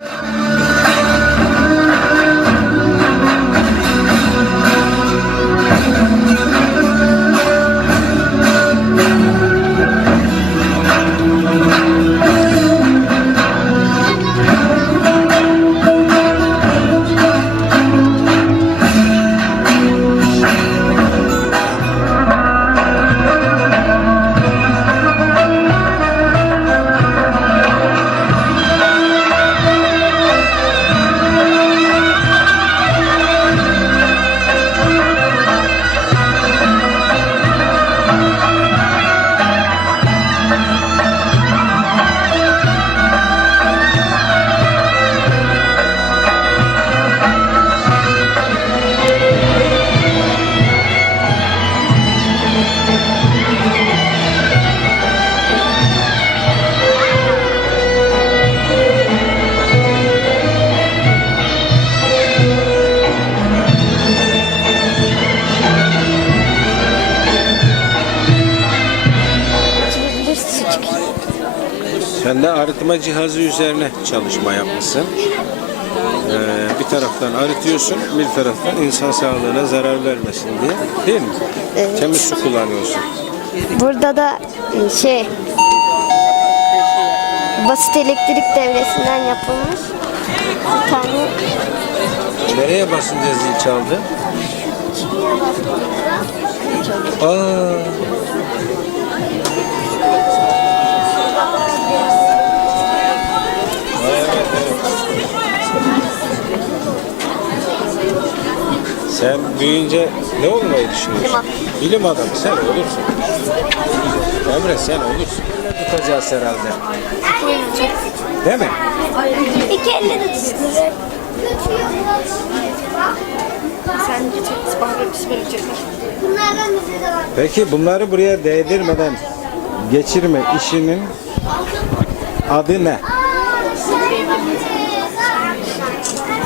you Sen de arıtma cihazı üzerine çalışma yapmışsın. Ee, bir taraftan arıtıyorsun, bir taraftan insan sağlığına zarar vermesin diye. Değil mi? Temiz su kullanıyorsun. Burada da e, şey basit elektrik devresinden yapılmış bir tane Nereye basınca zil çaldı? Aa. Sen büyüyünce ne olmayı düşünüyorsun? Bilim adamı sen olursun. Emre sen olursun. Tutacağız herhalde. Değil mi? iki elle de tutulur. Peki bunları buraya değdirmeden geçirme işinin adı ne?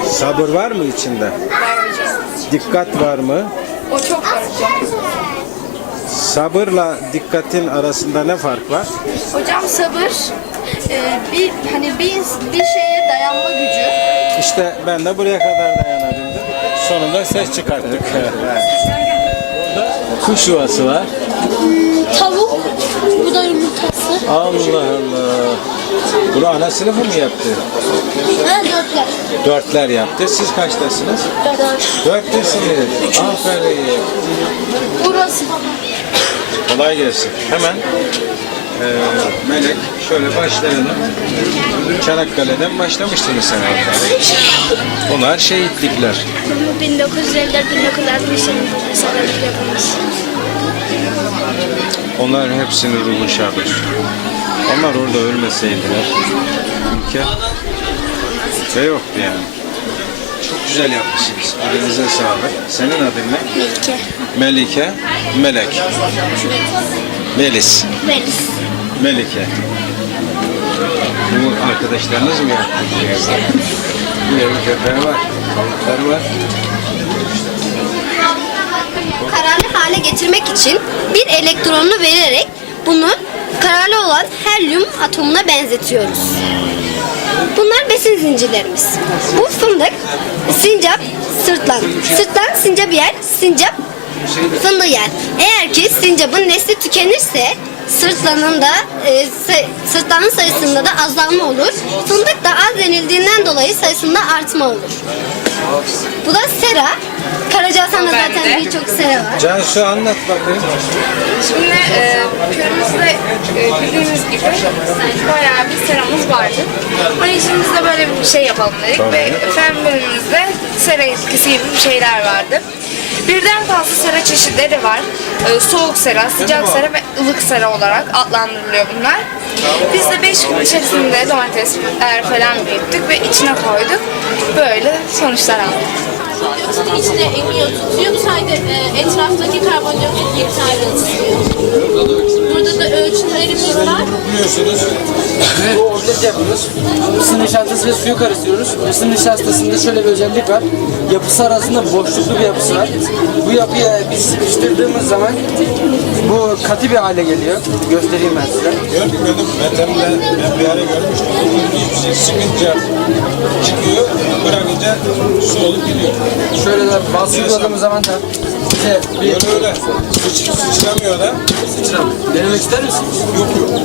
Sabır var mı içinde? Dikkat var mı? O çok var hocam. Sabırla dikkatin arasında ne fark var? Hocam sabır e, bir hani bir, bir şeye dayanma gücü. İşte ben de buraya kadar dayanabildim. Sonunda ses çıkarttık. Burada kuş yuvası var. Tavuk, bu da yumurtası. Allah Allah. Bunu ana sınıfı mı yaptı? Ha dörtler. Dörtler yaptı. Siz kaçtasınız? Dört. Dörttesiniz. Aferin. Burası. Kolay gelsin. Hemen eee Melek şöyle başlayalım. Çanakkale'den başlamıştınız sen herhalde. Onlar şehitlikler. 1954 1960 senesinde sanırım yapılmış. Onların hepsinin ruhu şadır. Onlar orada ölmeseydiler ülke ve yoktu yani. Çok güzel yapmışsınız. Elinize sağlık. Senin adın ne? Melike. Melike, Melek. Melis, Melis. Melike. Bu arkadaşlarınız mı yaptı? Bir bir köpeği var, balıkları var. Kararlı hale getirmek için bir elektronunu vererek bunu kararlı olan helyum atomuna benzetiyoruz. Bunlar besin zincirlerimiz. Bu fındık, sincap, sırtlan. Sırtlan sincap yer, sincap fındığı yer. Eğer ki sincapın nesli tükenirse sırtlanın da e, sırtlanın sayısında da azalma olur. Fındık da az denildiğinden dolayı sayısında artma olur. Bu da sera. Karaca Hasan'da zaten birçok sera var. Cansu anlat bakayım. Şimdi e, köyümüzde e, bildiğiniz gibi bayağı bir seramız vardı. Onun için biz de böyle bir şey yapalım dedik Tabii. ve fen bölümümüzde sera etkisi gibi bir şeyler vardı. Birden fazla sera çeşitleri var. E, soğuk sera, sıcak sera ve ılık sera olarak adlandırılıyor bunlar. Biz de 5 gün içerisinde domates er falan büyüttük ve içine koyduk. Böyle sonuçlar aldık. Karbondioksitin içine emiyor, tutuyor. Bu sayede e, etraftaki karbondioksit miktarını tutuyor ölçülerimiz var. Biliyorsunuz. Ve ortak yapımız. Mısır nişastası ve suyu karıştırıyoruz. Mısır nişastasında şöyle bir özellik var. Yapısı arasında boşluklu bir yapısı var. Bu yapıyı e, biz sıkıştırdığımız zaman bu katı bir hale geliyor. Göstereyim ben size. Görmüyordum. Ben de ben bir yere görmüştüm. Hiçbir şey çıkıyor. Bırakınca su olup gidiyor. Şöyle de basıyorladığımız zaman da işte. Öyle öyle. Sıçramıyor da. Sıçramıyor. Denemek ister misin? Yok yok.